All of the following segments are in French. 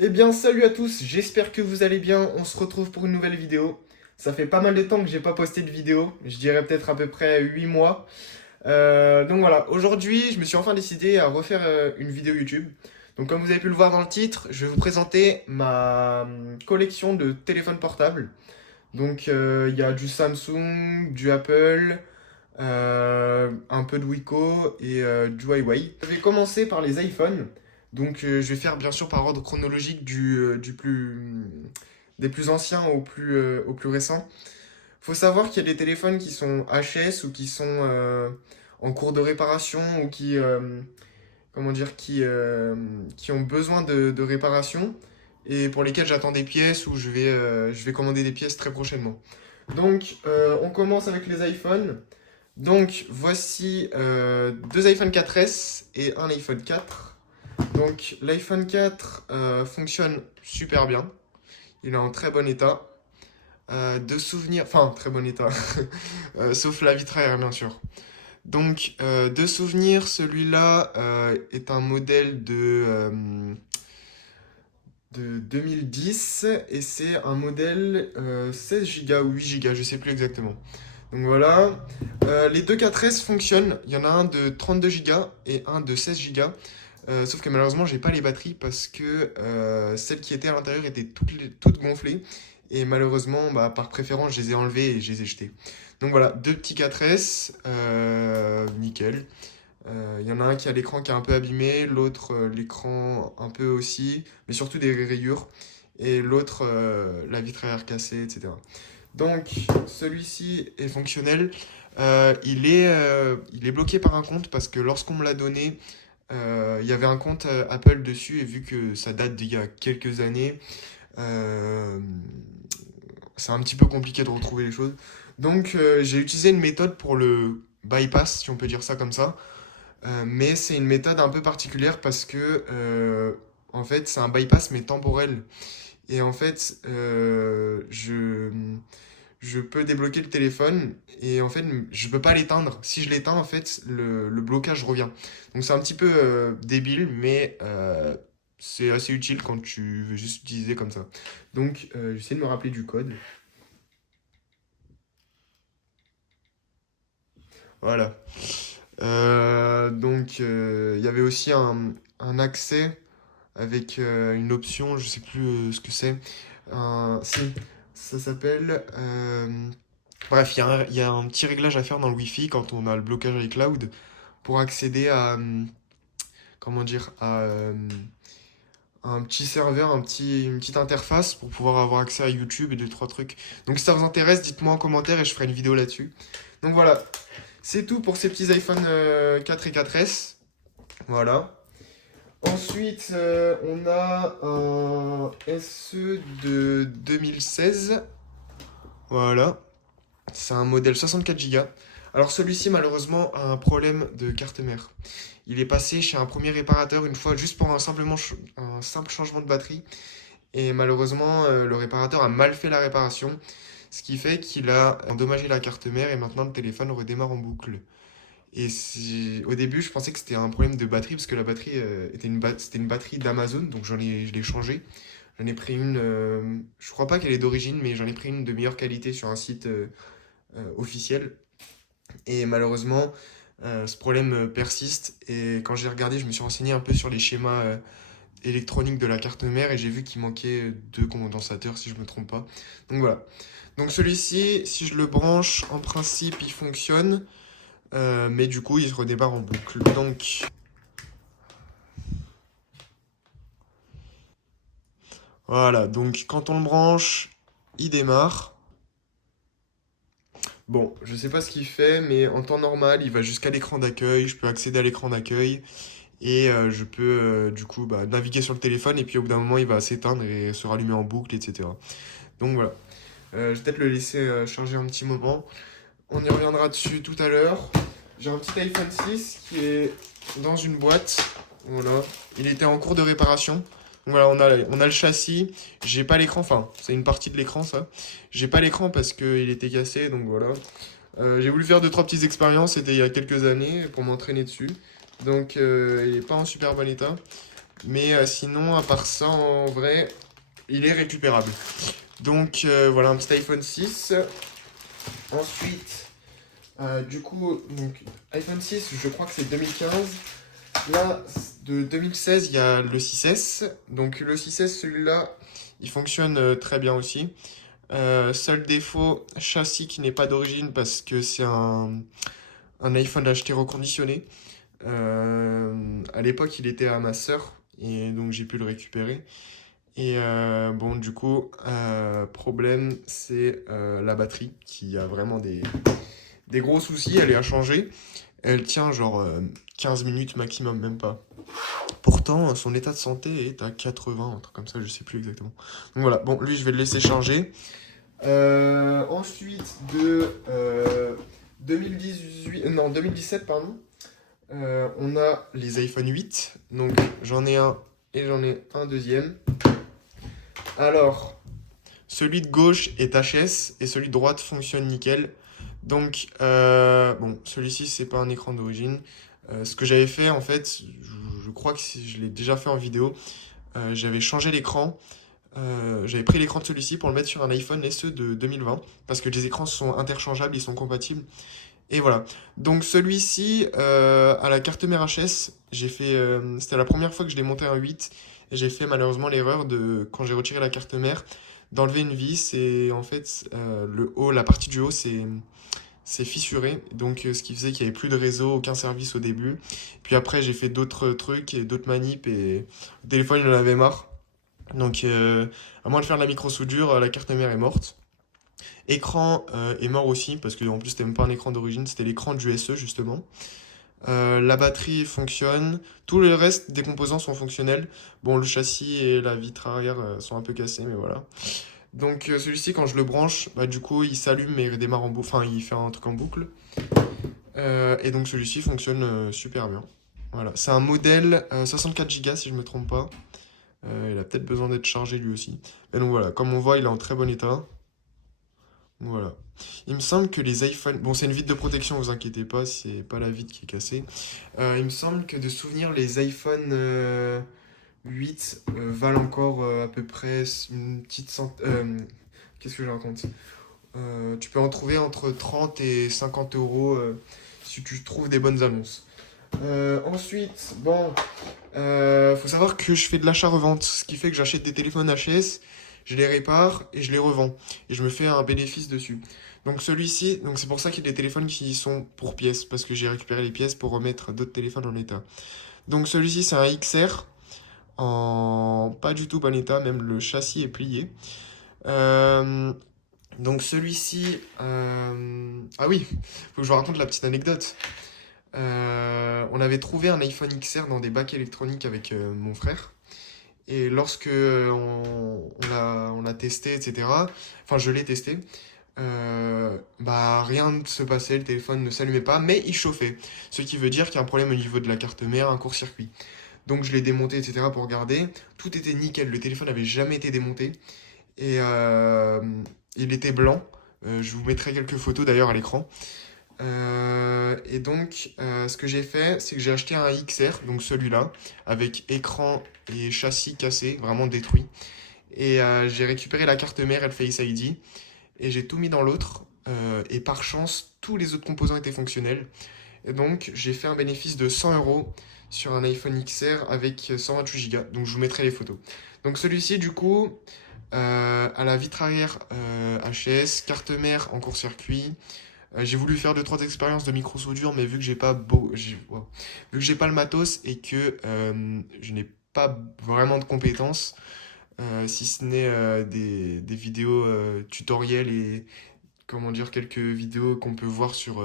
Eh bien, salut à tous, j'espère que vous allez bien. On se retrouve pour une nouvelle vidéo. Ça fait pas mal de temps que j'ai pas posté de vidéo, je dirais peut-être à peu près 8 mois. Donc voilà, aujourd'hui, je me suis enfin décidé à refaire une vidéo YouTube. Donc comme vous avez pu le voir dans le titre, je vais vous présenter ma collection de téléphones portables. Donc il y a du Samsung, du Apple, un peu de Wiko et du Huawei. Je vais commencer par les iPhones. Donc je vais faire bien sûr par ordre chronologique des plus anciens au plus récent. Faut savoir qu'il y a des téléphones qui sont HS ou qui sont en cours de réparation ou comment dire, qui ont besoin de réparation et pour lesquels j'attends des pièces ou je vais commander des pièces très prochainement. Donc on commence avec les iPhones. Donc, voici deux iPhone 4S et un iPhone 4. Donc, l'iPhone 4 fonctionne super bien. Il est en très bon état. De souvenirs, enfin, très bon état, sauf la vitre arrière, bien sûr. Donc, de souvenirs, celui-là est un modèle de 2010 et c'est un modèle 16 Go ou 8 Go, je sais plus exactement. Donc voilà. Les deux 4S fonctionnent. Il y en a un de 32 Go et un de 16 Go. Sauf que malheureusement, j'ai pas les batteries parce que celles qui étaient à l'intérieur étaient toutes gonflées. Et malheureusement, bah, par préférence, je les ai enlevées et je les ai jetées. Donc voilà, deux petits 4S, nickel. Il y en a un qui a l'écran qui est un peu abîmé, l'autre l'écran un peu aussi, mais surtout des rayures. Et l'autre, la vitre arrière cassée, etc. Donc, celui-ci est fonctionnel. Il est bloqué par un compte parce que lorsqu'on me l'a donné, il y avait un compte Apple dessus et vu que ça date d'il y a quelques années, euh, c'est un petit peu compliqué de retrouver les choses. Donc, j'ai utilisé une méthode pour le bypass, si on peut dire ça comme ça. Mais c'est une méthode un peu particulière parce que, en fait, c'est un bypass mais temporel. Et en fait, je peux débloquer le téléphone et en fait je peux pas l'éteindre. Si je l'éteins en fait le blocage revient. Donc c'est un petit peu débile mais c'est assez utile quand tu veux juste utiliser comme ça. Donc j'essaie de me rappeler du code. Voilà. Donc il y avait aussi un accès avec une option, je sais plus ce que c'est. Si, ça s'appelle bref, il y a un petit réglage à faire dans le Wi-Fi quand on a le blocage iCloud pour accéder à, comment dire, à un petit serveur, une petite interface pour pouvoir avoir accès à YouTube et deux, trois trucs. Donc si ça vous intéresse, dites-moi en commentaire et je ferai une vidéo là-dessus. Donc voilà, c'est tout pour ces petits iPhone 4 et 4S. Voilà. Ensuite, on a un SE de 2016. Voilà. C'est un modèle 64 Go. Alors celui-ci malheureusement a un problème de carte mère. Il est passé chez un premier réparateur une fois juste pour un simple changement de batterie. Et malheureusement le réparateur a mal fait la réparation. Ce qui fait qu'il a endommagé la carte mère et maintenant le téléphone redémarre en boucle. Et au début je pensais que c'était un problème de batterie parce que la batterie c'était une batterie d'Amazon donc je l'ai changée. J'en ai pris une, je crois pas qu'elle est d'origine mais j'en ai pris une de meilleure qualité sur un site officiel. Et malheureusement, ce problème persiste. Et quand j'ai regardé, je me suis renseigné un peu sur les schémas électroniques de la carte mère et j'ai vu qu'il manquait deux condensateurs, si je me trompe pas. Donc voilà. Donc celui-ci, si je le branche, en principe, il fonctionne. Mais du coup, il se redémarre en boucle. Donc voilà. Donc quand on le branche, il démarre. Bon, je sais pas ce qu'il fait, mais en temps normal, il va jusqu'à l'écran d'accueil. Je peux accéder à l'écran d'accueil. Et je peux du coup bah, naviguer sur le téléphone et puis au bout d'un moment il va s'éteindre et se rallumer en boucle, etc. Donc voilà. Je vais peut-être le laisser charger un petit moment. On y reviendra dessus tout à l'heure. J'ai un petit iPhone 6 qui est dans une boîte. Voilà. Il était en cours de réparation. Donc voilà, on a le châssis. J'ai pas l'écran, enfin, c'est une partie de l'écran ça. J'ai pas l'écran parce qu'il était cassé, donc voilà. J'ai voulu faire deux trois petites expériences, c'était il y a quelques années pour m'entraîner dessus. Donc il est pas en super bon état. Mais sinon, à part ça, en vrai, il est récupérable. Donc voilà, un petit iPhone 6. Ensuite, du coup, donc, iPhone 6, je crois que c'est 2015. Là, de 2016, il y a le 6S. Donc le 6S, celui-là, il fonctionne très bien aussi. Seul défaut, châssis qui n'est pas d'origine parce que c'est un iPhone acheté reconditionné. À l'époque, il était à ma sœur et donc j'ai pu le récupérer. Et bon, du coup, problème, c'est la batterie qui a vraiment des gros soucis. Elle est à changer. Elle tient genre 15 minutes maximum, même pas. Pourtant, son état de santé est à 80, un truc comme ça, je sais plus exactement. Donc voilà, bon, lui, je vais le laisser charger. Ensuite, de 2018, non, 2017, pardon, on a les iPhone 8. Donc j'en ai un et j'en ai un deuxième. Alors, celui de gauche est HS et celui de droite fonctionne nickel. Donc, bon, celui-ci, c'est pas un écran d'origine. Ce que j'avais fait, en fait, je crois que je l'ai déjà fait en vidéo. J'avais changé l'écran. J'avais pris l'écran de celui-ci pour le mettre sur un iPhone SE de 2020 parce que les écrans sont interchangeables, ils sont compatibles. Et voilà. Donc celui-ci, à la carte mère HS, c'était la première fois que je démontais un 8 et j'ai fait malheureusement l'erreur de, quand j'ai retiré la carte mère, d'enlever une vis et en fait, le haut, la partie du haut, c'est fissuré. Donc ce qui faisait qu'il n'y avait plus de réseau, aucun service au début. Puis après, j'ai fait d'autres trucs et d'autres manips et le téléphone, il en avait marre. Donc, à moins de faire de la micro-soudure, la carte mère est morte. Écran est mort aussi, parce que en plus, c'était même pas un écran d'origine, c'était l'écran du SE justement. La batterie fonctionne. Tout le reste des composants sont fonctionnels. Bon, le châssis et la vitre arrière sont un peu cassés, mais voilà. Donc, celui-ci, quand je le branche, bah, du coup, il s'allume mais il redémarre en boucle. Enfin, il fait un truc en boucle. Et donc, celui-ci fonctionne super bien. Voilà. C'est un modèle 64 Go si je me trompe pas. Il a peut-être besoin d'être chargé lui aussi. Et donc voilà, comme on voit, il est en très bon état. Voilà. Il me semble que les iPhones. Bon, c'est une vitre de protection, vous inquiétez pas, c'est pas la vitre qui est cassée. Il me semble que de souvenir, les iPhone 8 valent encore à peu près une petite centaine. Qu'est-ce que je raconte? Tu peux en trouver entre 30 et 50 euros si tu trouves des bonnes annonces. Ensuite, bon, faut savoir que je fais de l'achat-revente, ce qui fait que j'achète des téléphones HS, je les répare et je les revends. Et je me fais un bénéfice dessus. Donc celui-ci, donc c'est pour ça qu'il y a des téléphones qui sont pour pièces, parce que j'ai récupéré les pièces pour remettre d'autres téléphones en état. Donc celui-ci, c'est un XR en pas du tout bon état, même le châssis est plié. Euh, donc celui-ci, ah oui, faut que je vous raconte la petite anecdote. On avait trouvé un iPhone XR dans des bacs électroniques avec mon frère. Et lorsque on l'a testé, etc., enfin je l'ai testé, bah rien ne se passait, le téléphone ne s'allumait pas, mais il chauffait. Ce qui veut dire qu'il y a un problème au niveau de la carte mère, un court-circuit. Donc je l'ai démonté, etc., pour regarder. Tout était nickel, le téléphone n'avait jamais été démonté. Et il était blanc. Je vous mettrai quelques photos d'ailleurs à l'écran. Et donc, ce que j'ai fait, c'est que j'ai acheté un XR, donc celui-là, avec écran et châssis cassé, vraiment détruit. Et j'ai récupéré la carte mère et le Face ID, et j'ai tout mis dans l'autre. Et par chance, tous les autres composants étaient fonctionnels. Et donc, j'ai fait un bénéfice de 100 euros sur un iPhone XR avec 128 Go. Donc, je vous mettrai les photos. Donc, celui-ci, du coup, à la vitre arrière HS, carte mère en court-circuit. J'ai voulu faire 2 3 expériences de micro-soudure, mais vu que wow. Vu que j'ai pas le matos et que je n'ai pas vraiment de compétences, si ce n'est des vidéos tutoriels et comment dire quelques vidéos qu'on peut voir sur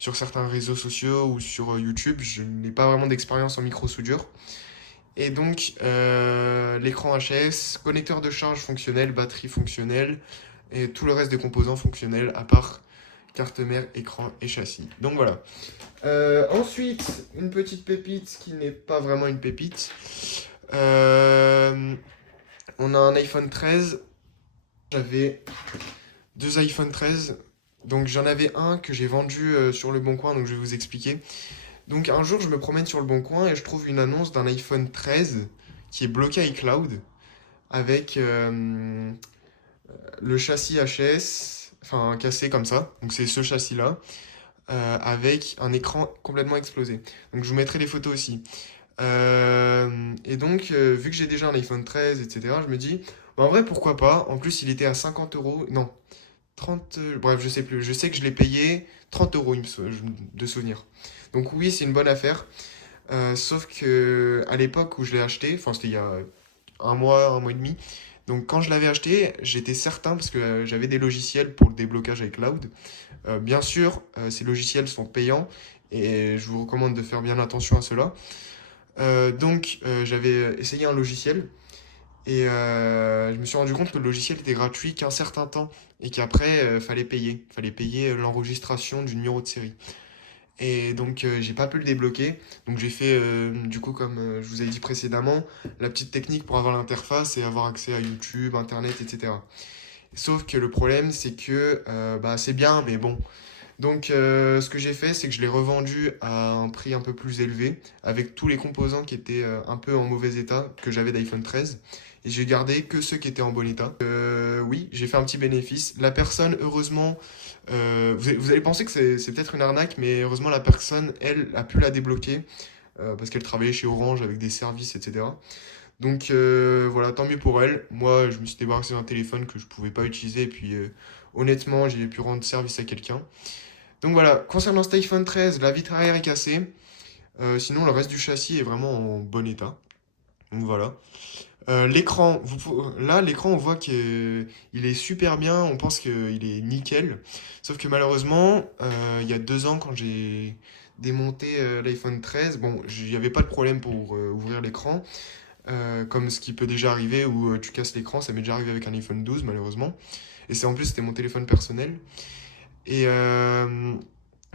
certains réseaux sociaux ou sur YouTube, je n'ai pas vraiment d'expérience en micro-soudure. Et donc l'écran HS, connecteur de charge fonctionnel, batterie fonctionnelle et tout le reste des composants fonctionnels à part carte mère, écran et châssis. Donc voilà. Ensuite, une petite pépite qui n'est pas vraiment une pépite. On a un iPhone 13. J'avais 2 iPhone 13. Donc j'en avais un que j'ai vendu sur le Bon Coin, donc je vais vous expliquer. Donc un jour, je me promène sur le Bon Coin et je trouve une annonce d'un iPhone 13 qui est bloqué à iCloud avec le châssis HS, enfin cassé comme ça. Donc c'est ce châssis-là, avec un écran complètement explosé. Donc je vous mettrai les photos aussi. Et donc, vu que j'ai déjà un iPhone 13, etc., je me dis, bah, en vrai, pourquoi pas? En plus, il était à 50 euros. Non, 30. Bref, je sais plus. Je sais que je l'ai payé 30 euros, de souvenir. Donc, oui, c'est une bonne affaire. Sauf que à l'époque où je l'ai acheté, enfin, c'était il y a un mois et demi. Donc, quand je l'avais acheté, j'étais certain, parce que j'avais des logiciels pour le déblocage avec Cloud. Bien sûr, ces logiciels sont payants et je vous recommande de faire bien attention à cela. J'avais essayé un logiciel et je me suis rendu compte que le logiciel était gratuit qu'un certain temps et qu'après, fallait payer. Fallait payer l'enregistration du numéro de série. Et donc, j'ai pas pu le débloquer. Donc, j'ai fait, du coup, comme je vous avais dit précédemment, la petite technique pour avoir l'interface et avoir accès à YouTube, Internet, etc. Sauf que le problème, c'est que bah, c'est bien, mais bon, donc, ce que j'ai fait, c'est que je l'ai revendu à un prix un peu plus élevé, avec tous les composants qui étaient un peu en mauvais état que j'avais d'iPhone 13. Et j'ai gardé que ceux qui étaient en bon état. Oui, j'ai fait un petit bénéfice. La personne, heureusement, vous allez penser que c'est peut-être une arnaque, mais heureusement, la personne, elle, a pu la débloquer parce qu'elle travaillait chez Orange avec des services, etc. Donc voilà, tant mieux pour elle. Moi, je me suis débarrassé d'un téléphone que je pouvais pas utiliser et puis honnêtement, j'ai pu rendre service à quelqu'un. Donc voilà, concernant cet iPhone 13, la vitre arrière est cassée. Sinon, le reste du châssis est vraiment en bon état. Donc voilà. L'écran, là, l'écran, on voit qu'il est super bien. On pense qu'il est nickel. Sauf que malheureusement, il y a 2 ans, quand j'ai démonté l'iPhone 13, bon, il n'y avait pas de problème pour ouvrir l'écran. Comme ce qui peut déjà arriver où tu casses l'écran. Ça m'est déjà arrivé avec un iPhone 12, malheureusement. Et c'est en plus, c'était mon téléphone personnel. Et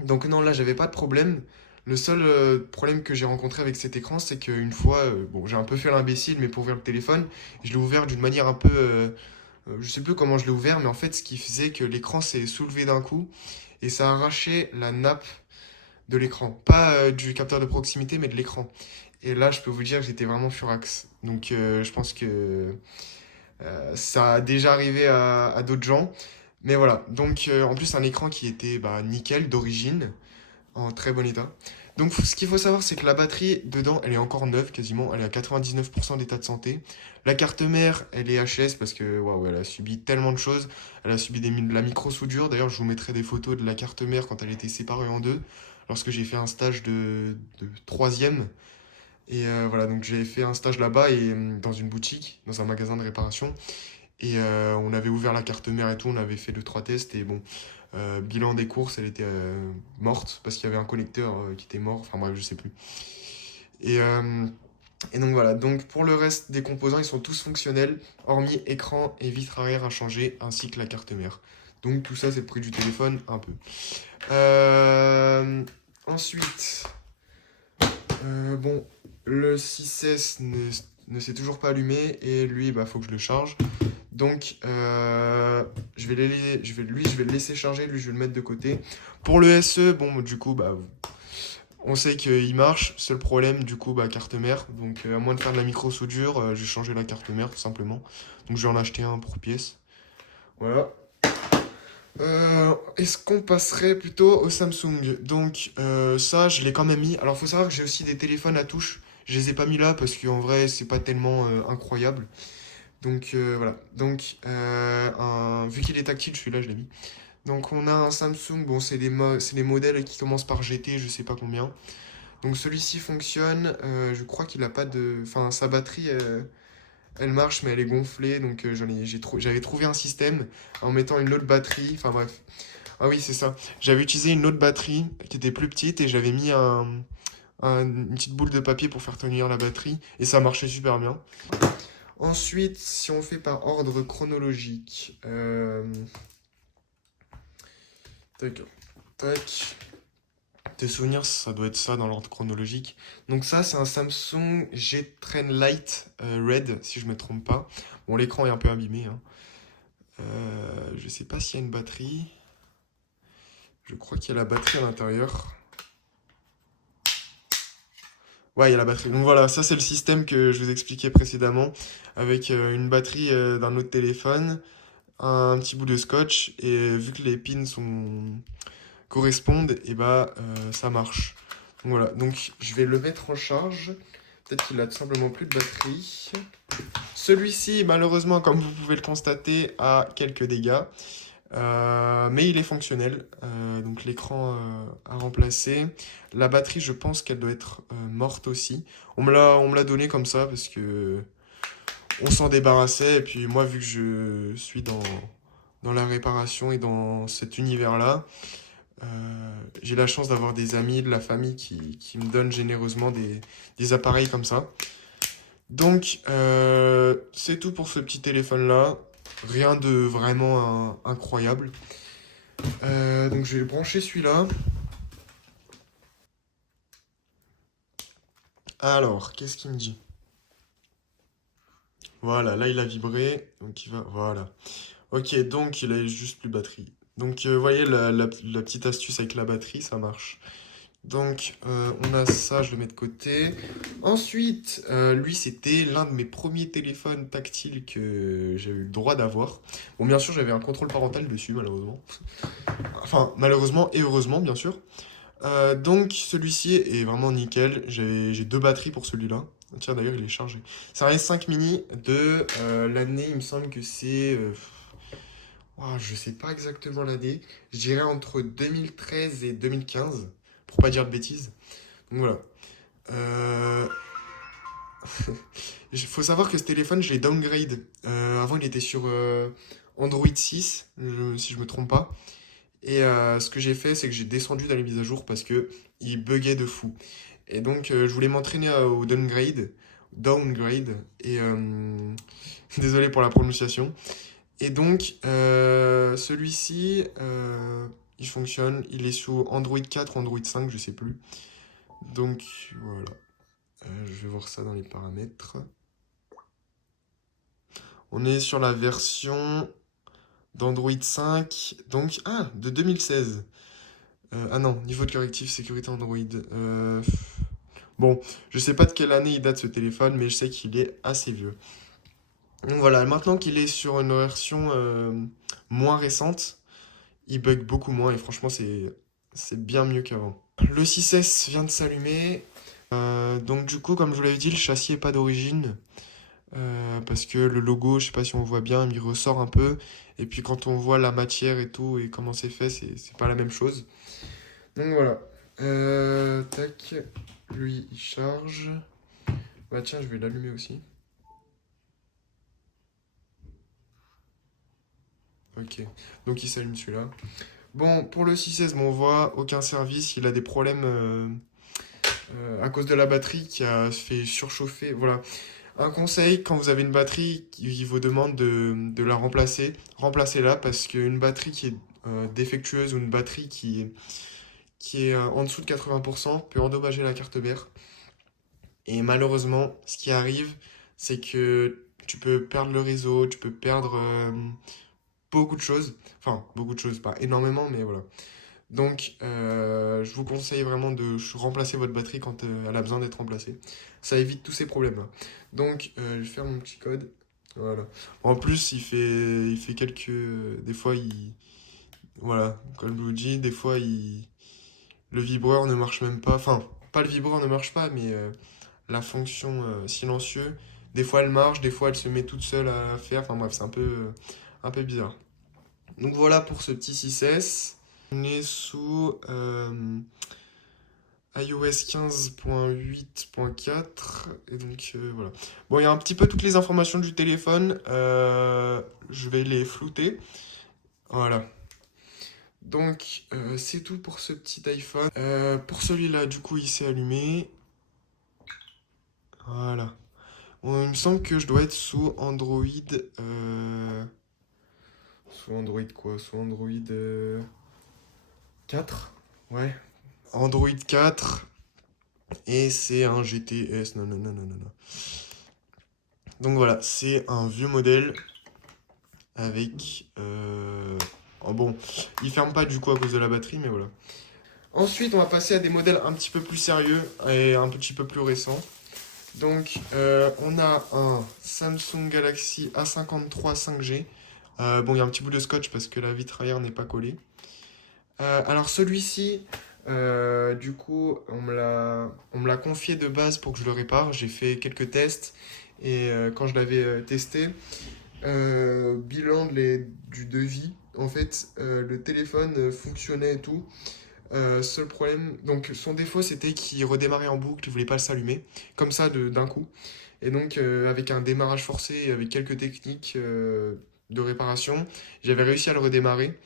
donc non, là, j'avais pas de problème. Le seul problème que j'ai rencontré avec cet écran, c'est qu'une fois, bon, j'ai un peu fait l'imbécile, mais pour ouvrir le téléphone, je l'ai ouvert d'une manière un peu... je sais plus comment je l'ai ouvert, mais en fait, ce qui faisait que l'écran s'est soulevé d'un coup, et ça a arraché la nappe de l'écran. Pas du capteur de proximité, mais de l'écran. Et là, je peux vous dire que j'étais vraiment furax. Donc je pense que ça a déjà arrivé à d'autres gens. Mais voilà, donc en plus un écran qui était bah, nickel d'origine, en très bon état. Donc ce qu'il faut savoir, c'est que la batterie dedans, elle est encore neuve quasiment, elle est à 99% d'état de santé. La carte mère, elle est HS parce que waouh, elle a subi tellement de choses. Elle a subi de la micro-soudure. D'ailleurs, je vous mettrai des photos de la carte mère quand elle était séparée en deux, lorsque j'ai fait un stage de troisième. Et voilà, donc j'avais fait un stage là-bas et dans une boutique, dans un magasin de réparation. Et on avait ouvert la carte mère et tout, on avait fait 2 3 tests et bon, bilan des courses, elle était morte parce qu'il y avait un connecteur qui était mort, enfin bref, je sais plus. Et, euh, et donc voilà, donc pour le reste des composants, ils sont tous fonctionnels, hormis écran et vitre arrière à changer, ainsi que la carte mère. Donc tout ça, c'est le prix du téléphone, un peu. Ensuite, bon, le 6S ne s'est toujours pas allumé et lui, bah, faut que je le charge. Donc, je vais le laisser charger, lui, je vais le mettre de côté. Pour le SE, bon, du coup, bah, on sait qu'il marche. Seul problème, du coup, bah, carte mère. Donc, à moins de faire de la micro-soudure, je vais changer la carte mère, tout simplement. Donc, je vais en acheter un pour pièce. Voilà. Est-ce qu'on passerait plutôt au Samsung? Donc, ça, je l'ai quand même mis. Alors, faut savoir que j'ai aussi des téléphones à touche. Je les ai pas mis là parce qu'en vrai, c'est pas tellement incroyable. Donc voilà. Donc vu qu'il est tactile, celui-là je l'ai mis. Donc on a un Samsung, bon c'est les modèles qui commencent par GT, je sais pas combien. Donc celui-ci fonctionne, je crois qu'il a pas de... Enfin sa batterie elle marche mais elle est gonflée, donc j'avais trouvé un système en mettant une autre batterie, enfin bref. Ah oui c'est ça, j'avais utilisé une autre batterie qui était plus petite et j'avais mis une petite boule de papier pour faire tenir la batterie et ça marchait super bien. Ensuite, si on fait par ordre chronologique, tac, tac, tes souvenirs, ça doit être ça dans l'ordre chronologique. Donc ça, c'est un Samsung G-Trend Lite Red, si je me trompe pas. Bon, l'écran est un peu abîmé, hein. Je sais pas s'il y a une batterie. Je crois qu'il y a la batterie à l'intérieur. Ouais, il y a la batterie. Donc voilà, ça c'est le système que je vous expliquais précédemment, avec une batterie d'un autre téléphone, un petit bout de scotch, et vu que les pins correspondent, et bah ça marche. Donc voilà, donc je vais le mettre en charge. Peut-être qu'il a tout simplement plus de batterie. Celui-ci, malheureusement, comme vous pouvez le constater, a quelques dégâts. Mais il est fonctionnel. Donc l'écran à remplacer. La batterie, je pense qu'elle doit être morte aussi. On me l'a donné comme ça parce que on s'en débarrassait. Et puis moi, vu que je suis dans la réparation et dans cet univers-là, j'ai la chance d'avoir des amis, de la famille qui me donnent généreusement des appareils comme ça. Donc, c'est tout pour ce petit téléphone-là. Rien de vraiment incroyable. Donc, je vais brancher celui-là. Alors, qu'est-ce qu'il me dit? Voilà, là, il a vibré. Donc, il va... Voilà. Ok, donc, il a juste plus de batterie. Donc, vous voyez, la petite astuce avec la batterie, ça marche. Donc, on a ça, je le mets de côté. Ensuite, lui, c'était l'un de mes premiers téléphones tactiles que j'ai eu le droit d'avoir. Bon, bien sûr, j'avais un contrôle parental dessus, malheureusement. Enfin, malheureusement et heureusement, bien sûr. Donc, celui-ci est vraiment nickel. J'ai deux batteries pour celui-là. Tiens, d'ailleurs, il est chargé. C'est un S5 mini de l'année, il me semble que c'est... ouah, je sais pas exactement l'année. Je dirais entre 2013 et 2015, pour pas dire de bêtises. Donc voilà. Euh, Il faut savoir que ce téléphone, je l'ai downgrade. Avant, il était sur Android 6, si je me trompe pas. Et ce que j'ai fait, c'est que j'ai descendu dans les mises à jour parce que il buguait de fou. Et donc, je voulais m'entraîner au downgrade. Downgrade. Et désolé pour la prononciation. Et donc, celui-ci, il fonctionne. Il est sous Android 4 ou Android 5, je sais plus. Donc, voilà. Je vais voir ça dans les paramètres. On est sur la version d'Android 5, donc, de 2016. Ah non, niveau de correctif sécurité Android. Bon, je sais pas de quelle année il date ce téléphone, mais je sais qu'il est assez vieux. Donc voilà, maintenant qu'il est sur une version moins récente, il bug beaucoup moins et franchement, c'est bien mieux qu'avant. Le 6S vient de s'allumer. Donc du coup, comme je vous l'avais dit, le châssis est pas d'origine. Parce que le logo, je sais pas si on voit bien, il ressort un peu. Et puis quand on voit la matière et tout et comment c'est fait, c'est pas la même chose. Donc voilà. Tac. Lui, il charge. Bah tiens, je vais l'allumer aussi. Ok. Donc il s'allume celui-là. Bon, pour le 6S, bon, on voit aucun service. Il a des problèmes à cause de la batterie qui a fait surchauffer. Voilà. Un conseil, quand vous avez une batterie qui vous demande de la remplacer, remplacez-la parce qu'une batterie qui est défectueuse ou une batterie qui est en dessous de 80% peut endommager la carte mère. Et malheureusement, ce qui arrive, c'est que tu peux perdre le réseau, tu peux perdre beaucoup de choses. Enfin, beaucoup de choses, pas énormément, mais voilà. Donc, je vous conseille vraiment de remplacer votre batterie quand elle a besoin d'être remplacée. Ça évite tous ces problèmes-là. Donc, je vais faire mon petit code. Voilà. En plus, il fait quelques... Des fois, voilà, comme je vous dis, des fois, le vibreur ne marche même pas. Enfin, pas le vibreur ne marche pas, mais la fonction silencieux, des fois elle marche, des fois elle se met toute seule à faire. Enfin bref, c'est un peu bizarre. Donc voilà pour ce petit 6S. On est sous iOS 15.8.4 et donc voilà. Bon, il y a un petit peu toutes les informations du téléphone. Je vais les flouter. Voilà. Donc c'est tout pour ce petit iPhone. Pour celui-là, du coup, il s'est allumé. Voilà. Bon, il me semble que je dois être sous Android. Sous Android quoi? Sous Android 4? Ouais. Android 4. Et c'est un GTS. Non, non, non, non, non, non. Donc voilà, c'est un vieux modèle avec... oh bon, il ferme pas du coup à cause de la batterie, mais voilà. Ensuite, on va passer à des modèles un petit peu plus sérieux et un petit peu plus récents. Donc, on a un Samsung Galaxy A53 5G. Bon, il y a un petit bout de scotch parce que la vitre arrière n'est pas collée. Alors, celui-ci, du coup, on me l'a confié de base pour que je le répare. J'ai fait quelques tests et quand je l'avais testé, bilan du devis, en fait, le téléphone fonctionnait et tout. Seul problème, donc son défaut c'était qu'il redémarrait en boucle, il voulait pas s'allumer, comme ça d'un coup. Et donc avec un démarrage forcé et avec quelques techniques de réparation, j'avais réussi à le redémarrer.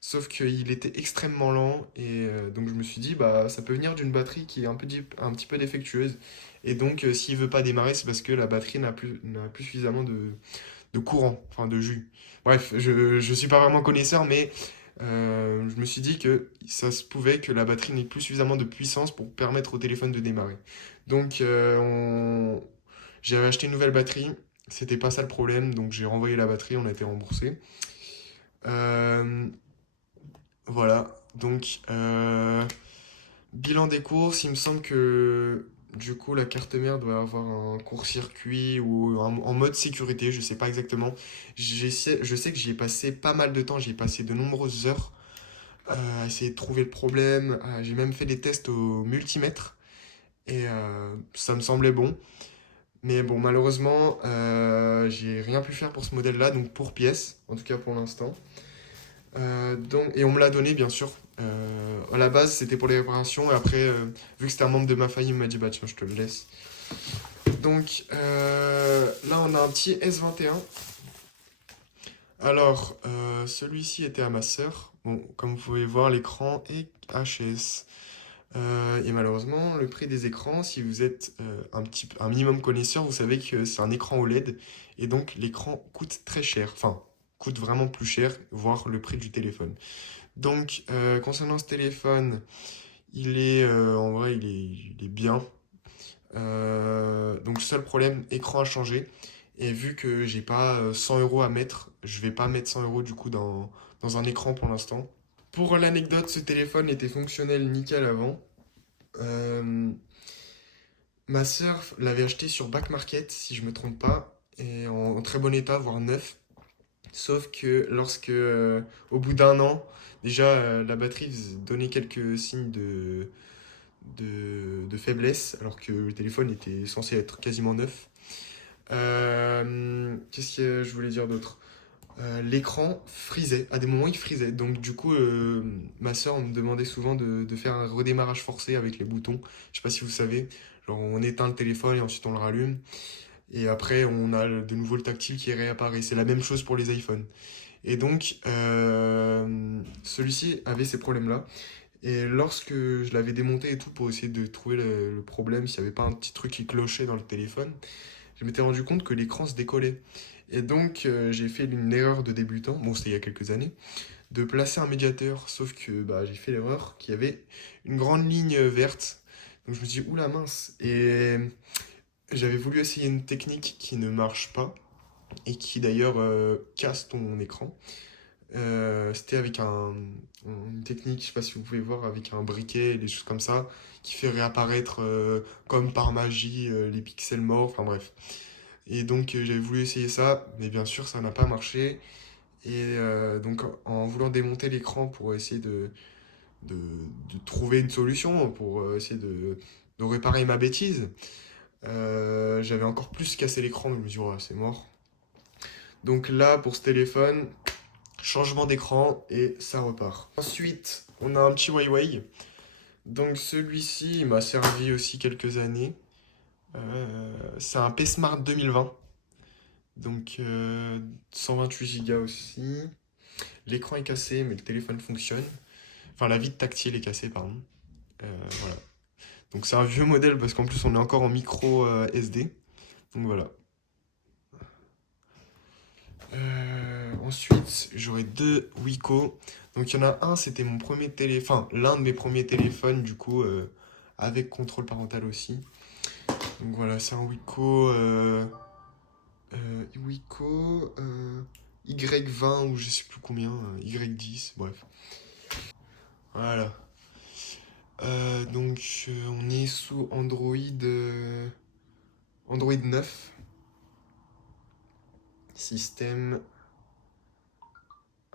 Sauf qu'il était extrêmement lent et donc je me suis dit bah ça peut venir d'une batterie qui est un petit peu défectueuse. Et donc s'il veut pas démarrer, c'est parce que la batterie n'a plus suffisamment de courant, enfin de jus. Bref, je suis pas vraiment connaisseur, mais je me suis dit que ça se pouvait que la batterie n'ait plus suffisamment de puissance pour permettre au téléphone de démarrer. Donc j'ai acheté une nouvelle batterie, c'était pas ça le problème, donc j'ai renvoyé la batterie, on a été remboursé. Euh, voilà, donc bilan des courses, il me semble que du coup la carte mère doit avoir un court-circuit ou en mode sécurité, je sais pas exactement. Je sais que j'y ai passé pas mal de temps, j'y ai passé de nombreuses heures à essayer de trouver le problème. J'ai même fait des tests au multimètre et ça me semblait bon. Mais bon, malheureusement, j'ai rien pu faire pour ce modèle-là, donc pour pièce, en tout cas pour l'instant. Et on me l'a donné, bien sûr. À la base, c'était pour les réparations. Et après, vu que c'était un membre de ma famille, il m'a dit, bah tiens, je te le laisse. Donc là, on a un petit S21. Alors, celui-ci était à ma sœur. Bon, comme vous pouvez voir, l'écran est HS. Et malheureusement, le prix des écrans, si vous êtes un minimum connaisseur, vous savez que c'est un écran OLED. Et donc, l'écran coûte très cher. Enfin, coûte vraiment plus cher, voire le prix du téléphone. Donc, concernant ce téléphone, en vrai, il est bien. Donc, seul problème, écran à changer. Et vu que j'ai pas 100 euros à mettre, je vais pas mettre 100 euros du coup dans un écran pour l'instant. Pour l'anecdote, ce téléphone était fonctionnel nickel avant. Euh, Ma sœur l'avait acheté sur Back Market, si je me trompe pas, et en très bon état, voire neuf. Sauf que au bout d'un an, déjà la batterie donnait quelques signes de faiblesse, alors que le téléphone était censé être quasiment neuf. Qu'est-ce que je voulais dire d'autre? L'écran frisait, à des moments il frisait. Donc du coup, ma soeur me demandait souvent de faire un redémarrage forcé avec les boutons. Je sais pas si vous savez, genre on éteint le téléphone et ensuite on le rallume. Et après on a de nouveau le tactile qui réapparaît. C'est la même chose pour les iPhones. Et donc celui-ci avait ces problèmes-là. Et lorsque je l'avais démonté et tout pour essayer de trouver le problème, s'il n'y avait pas un petit truc qui clochait dans le téléphone, je m'étais rendu compte que l'écran se décollait. Et donc, j'ai fait une erreur de débutant, bon, c'était il y a quelques années, de placer un médiateur. Sauf que bah, j'ai fait l'erreur qu'il y avait une grande ligne verte. Donc, je me suis dit, oula mince. Et j'avais voulu essayer une technique qui ne marche pas et qui d'ailleurs casse ton écran. C'était avec une technique, je sais pas si vous pouvez voir, avec un briquet, des choses comme ça, qui fait réapparaître comme par magie les pixels morts, enfin bref. Et donc j'avais voulu essayer ça, mais bien sûr ça n'a pas marché. Et donc en voulant démonter l'écran pour essayer de trouver une solution, pour essayer de réparer ma bêtise, j'avais encore plus cassé l'écran, je me suis dit, ouais, c'est mort. Donc là, pour ce téléphone, changement d'écran et ça repart. Ensuite, on a un petit Huawei. Donc celui-ci, il m'a servi aussi quelques années. C'est un P-Smart 2020. Donc 128 Go aussi. L'écran est cassé, mais le téléphone fonctionne. Enfin, la vitre tactile est cassée, pardon. Voilà. Donc c'est un vieux modèle parce qu'en plus on est encore en micro SD. Donc voilà. Ensuite, j'aurai deux Wiko. Donc il y en a un, c'était mon premier téléphone, enfin l'un de mes premiers téléphones du coup avec contrôle parental aussi. Donc voilà, c'est un Wiko Y20 ou je sais plus combien, Y10, bref. Voilà. On est sous Android 9. Système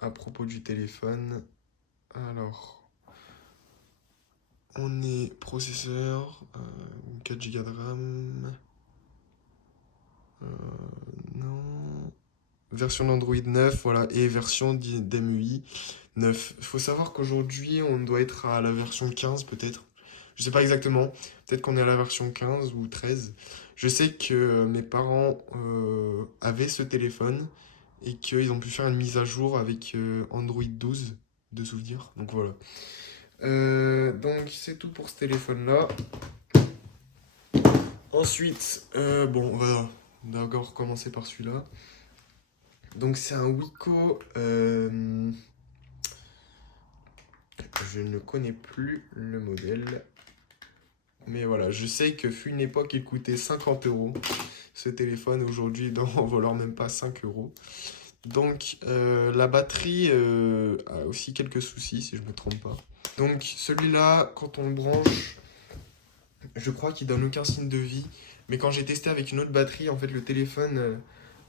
à propos du téléphone. Alors, on est processeur, 4 Go de RAM. Non. Version d'Android 9, voilà, et version d'EMUI 9. Il faut savoir qu'aujourd'hui, on doit être à la version 15 peut-être. Je sais pas exactement. Peut-être qu'on est à la version 15 ou 13. Je sais que mes parents avaient ce téléphone et qu'ils ont pu faire une mise à jour avec Android 12 de souvenir. Donc voilà. Donc c'est tout pour ce téléphone-là. Ensuite, on va d'abord commencer par celui-là. Donc c'est un Wiko. Je ne connais plus le modèle. Mais voilà, je sais que fut une époque, il coûtait 50 euros. Ce téléphone, aujourd'hui, il en vaut même pas 5 euros. Donc la batterie a aussi quelques soucis, si je ne me trompe pas. Donc celui-là, quand on le branche, je crois qu'il donne aucun signe de vie. Mais quand j'ai testé avec une autre batterie, en fait, le téléphone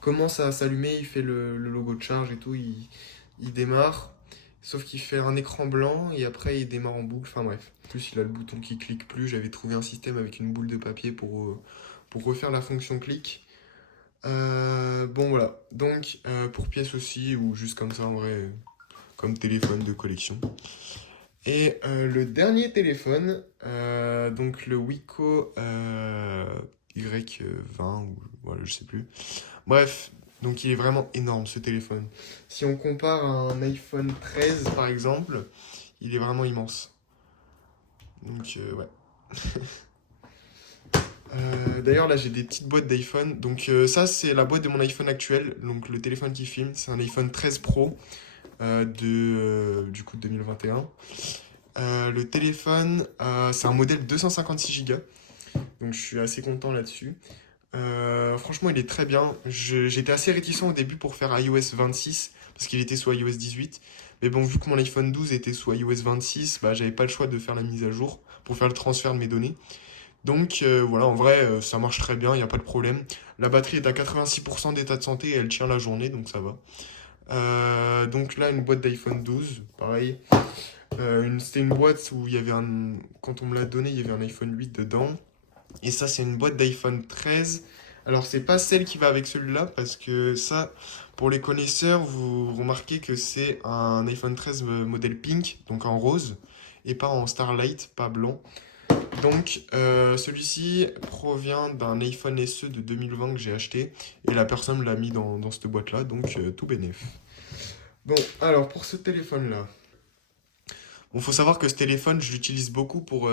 commence à s'allumer, il fait le logo de charge et tout, il démarre. Sauf qu'il fait un écran blanc et après il démarre en boucle. Enfin bref. En plus, il a le bouton qui clique plus. J'avais trouvé un système avec une boule de papier pour refaire la fonction clic. Bon voilà. Donc pour pièces aussi, ou juste comme ça en vrai, comme téléphone de collection. Et le dernier téléphone, donc le Wiko Y20, ou voilà, je sais plus. Bref, donc il est vraiment énorme ce téléphone. Si on compare à un iPhone 13 par exemple, il est vraiment immense. Donc ouais. D'ailleurs là j'ai des petites boîtes d'iPhone. Donc ça c'est la boîte de mon iPhone actuel. Donc le téléphone qui filme, c'est un iPhone 13 Pro du coup de 2021. Le téléphone, c'est un modèle 256 Go. Donc je suis assez content là-dessus. Franchement, il est très bien. J'étais assez réticent au début pour faire iOS 26 parce qu'il était sous iOS 18. Mais bon, vu que mon iPhone 12 était sous iOS 26, bah, j'avais pas le choix de faire la mise à jour pour faire le transfert de mes données. Donc voilà, en vrai, ça marche très bien, il n'y a pas de problème. La batterie est à 86% d'état de santé et elle tient la journée, donc ça va. Donc là, une boîte d'iPhone 12, pareil. C'était une boîte où il y avait quand on me l'a donné, il y avait un iPhone 8 dedans. Et ça, c'est une boîte d'iPhone 13. Alors, c'est pas celle qui va avec celui-là, parce que ça, pour les connaisseurs, vous remarquez que c'est un iPhone 13 modèle pink, donc en rose, et pas en Starlight, pas blanc. Donc, celui-ci provient d'un iPhone SE de 2020 que j'ai acheté, et la personne me l'a mis dans cette boîte-là, donc tout bénef. Bon, alors, pour ce téléphone-là, bon, faut savoir que ce téléphone, je l'utilise beaucoup pour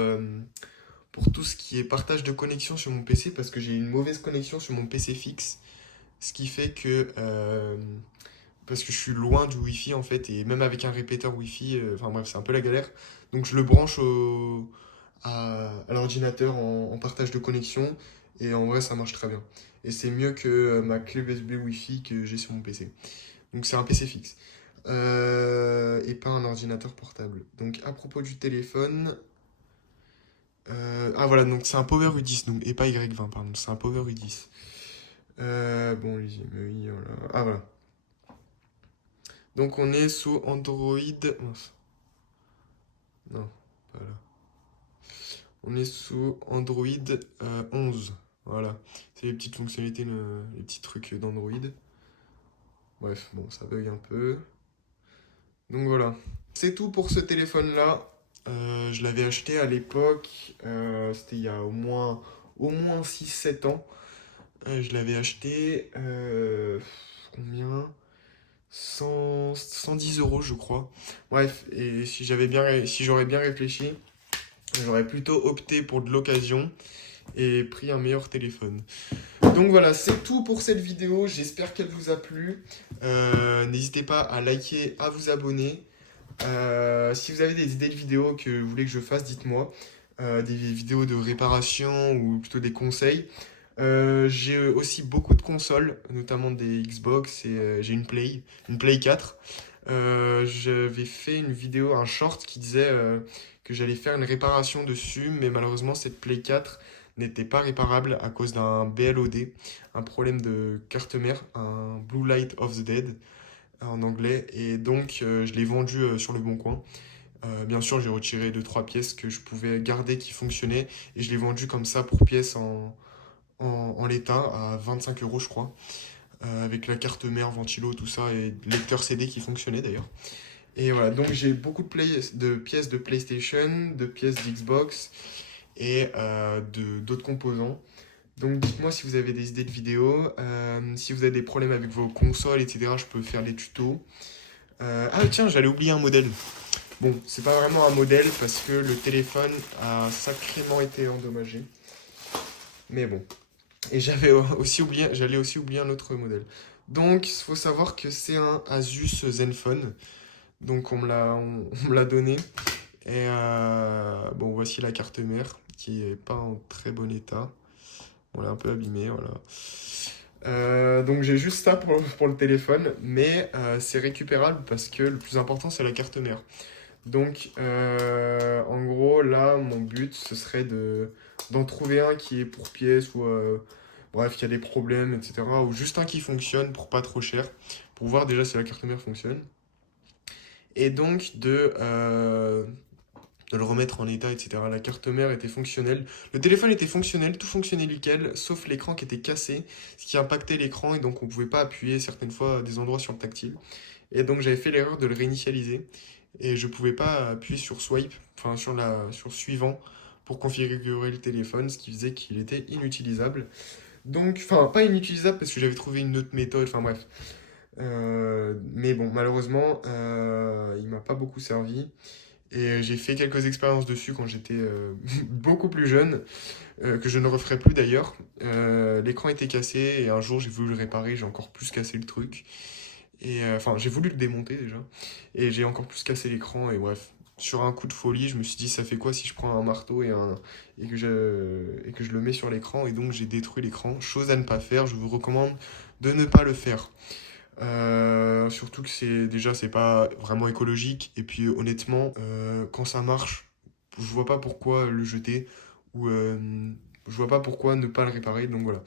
tout ce qui est partage de connexion sur mon PC parce que j'ai une mauvaise connexion sur mon PC fixe. Ce qui fait que. Parce que je suis loin du Wi-Fi en fait, et même avec un répéteur Wi-Fi, enfin bref, c'est un peu la galère. Donc je le branche à l'ordinateur en partage de connexion, et en vrai ça marche très bien. Et c'est mieux que ma clé USB Wi-Fi que j'ai sur mon PC. Donc c'est un PC fixe. Et pas un ordinateur portable. Donc à propos du téléphone, ah voilà, donc c'est un Power U10, donc, et pas Y20, pardon, c'est un Power U10. Bon, les IMEI, voilà. Ah voilà. Donc on est sous Android. Mince. Non, pas là. On est sous Android 11. Voilà. C'est les petites fonctionnalités, les petits trucs d'Android. Bref, bon, ça bug un peu. Donc voilà. C'est tout pour ce téléphone-là. Je l'avais acheté à l'époque. C'était il y a au moins 6-7 ans. Je l'avais acheté. Combien 110 euros, je crois. Bref, et si j'aurais bien réfléchi, j'aurais plutôt opté pour de l'occasion et pris un meilleur téléphone. Donc voilà, c'est tout pour cette vidéo. J'espère qu'elle vous a plu. N'hésitez pas à liker, à vous abonner. Si vous avez des idées de vidéos que vous voulez que je fasse, dites-moi. Des vidéos de réparation ou plutôt des conseils. J'ai aussi beaucoup de consoles, notamment des Xbox, et j'ai une Play 4. J'avais fait une vidéo, un short qui disait que que j'allais faire une réparation dessus, mais malheureusement cette Play 4 n'était pas réparable à cause d'un BLOD, un problème de carte mère, un Blue Light of the Dead en anglais, et donc je l'ai vendu sur le bon coin. Bien sûr, j'ai retiré deux trois pièces que je pouvais garder qui fonctionnaient, et je l'ai vendu comme ça pour pièce en l'état à 25 euros, je crois, avec la carte mère, ventilo, tout ça, et lecteur CD qui fonctionnait d'ailleurs. Et voilà, donc j'ai beaucoup de pièces de PlayStation, de pièces d'Xbox et d'autres composants. Donc dites-moi si vous avez des idées de vidéos, si vous avez des problèmes avec vos consoles, etc. Je peux faire des tutos. Ah tiens, j'allais oublier un modèle. Bon, c'est pas vraiment un modèle parce que le téléphone a sacrément été endommagé. Mais bon. Et j'allais aussi oublier un autre modèle. Donc, il faut savoir que c'est un Asus Zenfone. Donc, on me l'a donné. Et bon, voici la carte mère qui est pas en très bon état. On l'a un peu abîmée, voilà. Donc j'ai juste ça pour le téléphone, mais c'est récupérable parce que le plus important c'est la carte mère. Donc en gros là mon but ce serait d'en trouver un qui est pour pièce ou bref qui a des problèmes etc. Ou juste un qui fonctionne pour pas trop cher pour voir déjà si la carte mère fonctionne. Et donc de le remettre en état, etc. La carte mère était fonctionnelle. Le téléphone était fonctionnel, tout fonctionnait nickel, sauf l'écran qui était cassé, ce qui impactait l'écran et donc on pouvait pas appuyer certaines fois à des endroits sur le tactile. Et donc j'avais fait l'erreur de le réinitialiser et je pouvais pas appuyer sur swipe, enfin sur suivant pour configurer le téléphone, ce qui faisait qu'il était inutilisable. Donc, enfin pas inutilisable parce que j'avais trouvé une autre méthode, enfin bref. Mais bon, malheureusement, il m'a pas beaucoup servi. Et j'ai fait quelques expériences dessus quand j'étais beaucoup plus jeune, que je ne referai plus d'ailleurs. L'écran était cassé et un jour j'ai voulu le réparer, j'ai encore plus cassé le truc. Et enfin, j'ai voulu le démonter déjà. Et j'ai encore plus cassé l'écran et bref. Sur un coup de folie, je me suis dit ça fait quoi si je prends un marteau et que je le mets sur l'écran et donc j'ai détruit l'écran. Chose à ne pas faire, je vous recommande de ne pas le faire. Surtout que c'est pas vraiment écologique et puis honnêtement quand ça marche je vois pas pourquoi le jeter ou je vois pas pourquoi ne pas le réparer donc voilà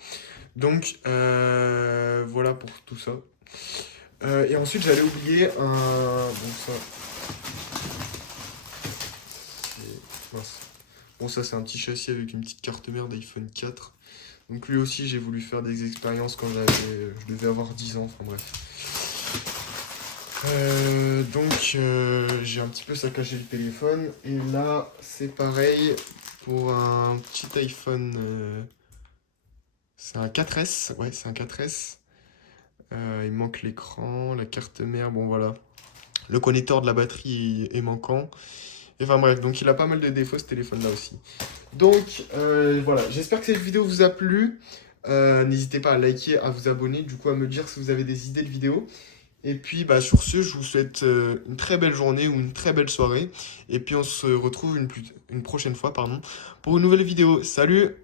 voilà pour tout ça. Et ensuite j'allais oublier un bon ça mince. Bon ça c'est un petit châssis avec une petite carte mère d'iPhone 4. Donc lui aussi j'ai voulu faire des expériences quand je devais avoir 10 ans, enfin bref. J'ai un petit peu saccagé le téléphone et là c'est pareil pour un petit iPhone, c'est un 4S, ouais c'est un 4S. Il manque l'écran, la carte mère, bon voilà. Le connecteur de la batterie est manquant. Et enfin bref, donc il a pas mal de défauts ce téléphone là aussi. Donc voilà, j'espère que cette vidéo vous a plu. N'hésitez pas à liker, à vous abonner, du coup à me dire si vous avez des idées de vidéos. Et puis bah, sur ce, je vous souhaite une très belle journée ou une très belle soirée. Et puis on se retrouve une prochaine fois, pardon, pour une nouvelle vidéo. Salut!